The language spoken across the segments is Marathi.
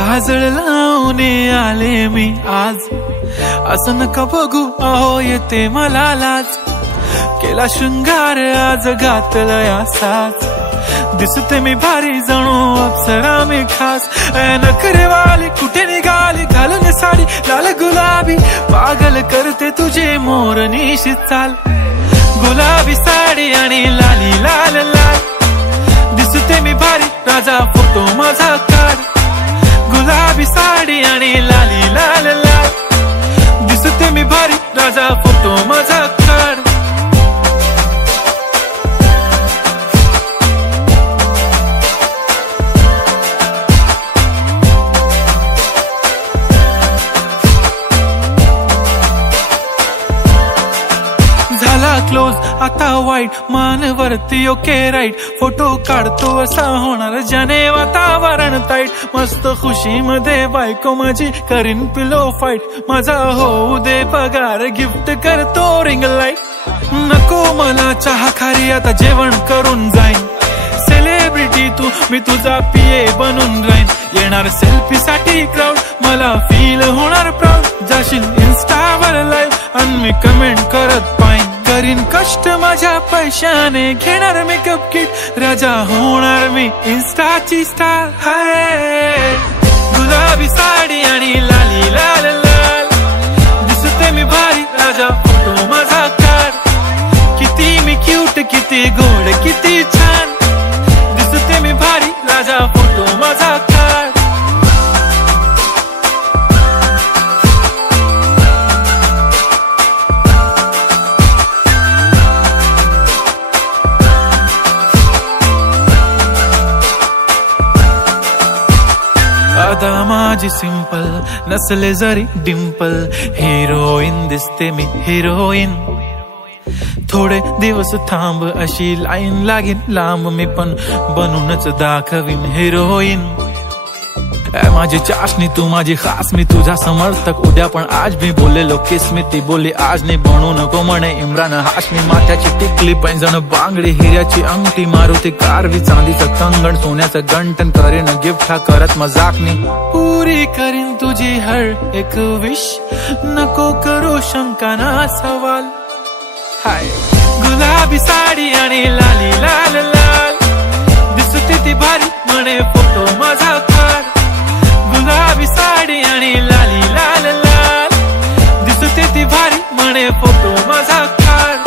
काजळ लावून आले मी आज, असं नका बघू अहो येते मला लाज। केला शृंगार आज घातला साज, दिसते मी भारी जणू अप्सरा मी खास। नखरेवाली कुठे निघाली घालून साडी लाल गुलाबी, पागल करते तुझे मोरनीशी चाल। गुलाबी साडी आणि लाली लाल लाल, दिसते मी भारी राजा फोटो माझा काढ। गुलाबी साडी आणि लाली लाल लाल, दिसते मी भारी राजा फोटो माझा काढ। झाला क्लोज आता वाईट, मान वरती ओके राईट, फोटो काढतो असा होणार ज्याने वातावरण ताईट। मस्त खुशी मध्ये बायको माझी करीन पिलो फाईट, माझा होऊ दे पगार गिफ्ट करतो रिंग लाईट। नको मला चहा खारी आता जेवण करून जाईन, सेलिब्रिटी तू मी तुझा पीए बनून राहीन। येणार सेल्फी साठी क्राऊड मला फील होणार प्राऊड, जाशील इन्स्टावर लाईव्ह आणि मी कमेंट करत पाईन। करीन कष्ट माझ्या पैशाने घेणार मेकअप किट, राजा होणार मी इन्स्टाची स्टार। हाय गुलाबी साडी आणि लाली लाल लाल, दिसते मी भारी राजा फोटो माझा काढ। किती मी क्यूट किती गोड किती छान, दिसते मी भारी राजा फोटो माझा काढ। अदा माझी सिंपल नसले जरी डिंपल, हिरोईन दिसते मी हिरोईन। थोडे दिवस थांब अशी लाईन लागेल लांब, मी पण बनूनच दाखवीन हिरोईन। माझी चाशनी तू माझी खास, मी तुझा समर्थक उद्या पण आज भी बोलेलो किस मी, ती बोली आज नाही बनू नको म्हणे इम्रान हाशमी। माथ्याची टिकली पैंजण बांगडी हिऱ्याची अंगठी, मारुती कारवी चांदीचं कंगण सोन्याचं गंटन, करीन गिफ्ट हा करत मजाकनी। पुरी करीन तुझी हर एक विश, नको करू शंका ना सवाल। हाय गुलाबी साडी आणि लाली लाल लाल, दिसते ती भारी म्हणे फोटो माझा काढ। गुलाबी साडी आणि लाली लाल लाल, दिसते ती भारी म्हणे फोटो माझा काढ।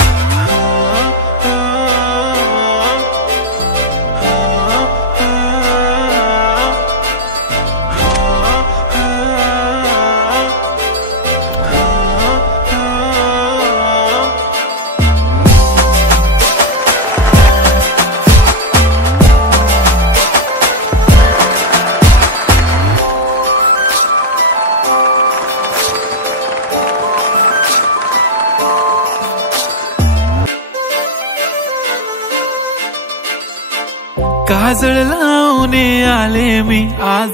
काजळ लावून आले मी आज,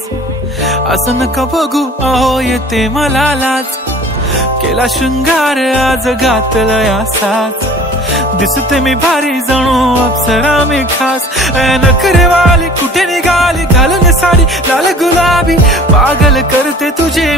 असं नका बघू अहो येते मला लाज। केला शृंगार आज घातला साज, दिसते मी भारी जणू अप्सरा मी खास। नखरेवाली कुठे निघाली घालून साडी लाल गुलाबी, पागल करते तुझे